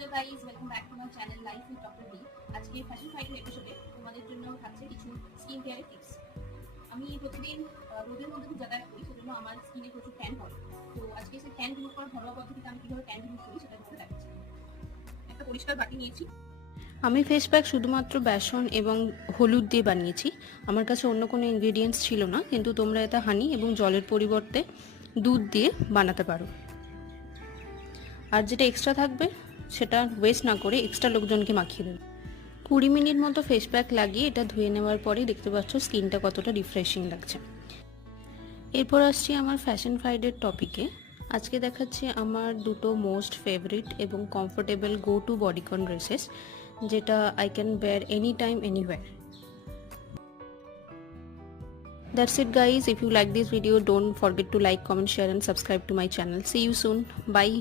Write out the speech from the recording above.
Hello guys, welcome back to my channel Life with Doctor B. আজকে fashion ফাইটের এপিসোডে তোমাদের জন্য থাকছে কিছু স্কিন কেয়ারের টিপস। আমি প্রতিদিন রোদের মধ্যে খুব যাতায়াত করি, সেজন্য আমার স্কিনে প্রচুর ট্যান হয়। তো আজকে সেই ট্যান রিমুভ করার ঘরোয়া পদ্ধতিতে আমি কীভাবে ট্যান রিমুভ করি সেটা তোমাদের দেখাচ্ছি। একটা পরিষ্কার বাটি নিয়েছি। আমি ফেস প্যাক শুধুমাত্র বেসন এবং হলুদ দিয়ে বানিয়েছি। আমার কাছে অন্য কোনো ইনগ্রেডিয়েন্টস ছিল না, কিন্তু তোমরা এটা হানি এবং জলের পরিবর্তে দুধ দিয়ে বানাতে পারো। আর যেটা এক্সট্রা থাকবে সেটা ওয়েস্ট না করে এক্সট্রা লোকজনকে মাখিয়ে দেবে। 20 মিনিট মতো ফেস প্যাক লাগিয়ে এটা ধুয়ে নেওয়ার পরেই দেখতে পাচ্ছ স্কিনটা কতটা রিফ্রেশিং লাগছে। এরপর আসছি আমার ফ্যাশন ফাইডের টপিকে। আজকে দেখাচ্ছি আমার দুটো মোস্ট ফেভারিট এবং comfortable go to bodycon dresses, যেটা I can bear any time anywhere. That's it guys. If you like this video, don't forget to like, comment, share and subscribe to my channel. See you soon. Bye.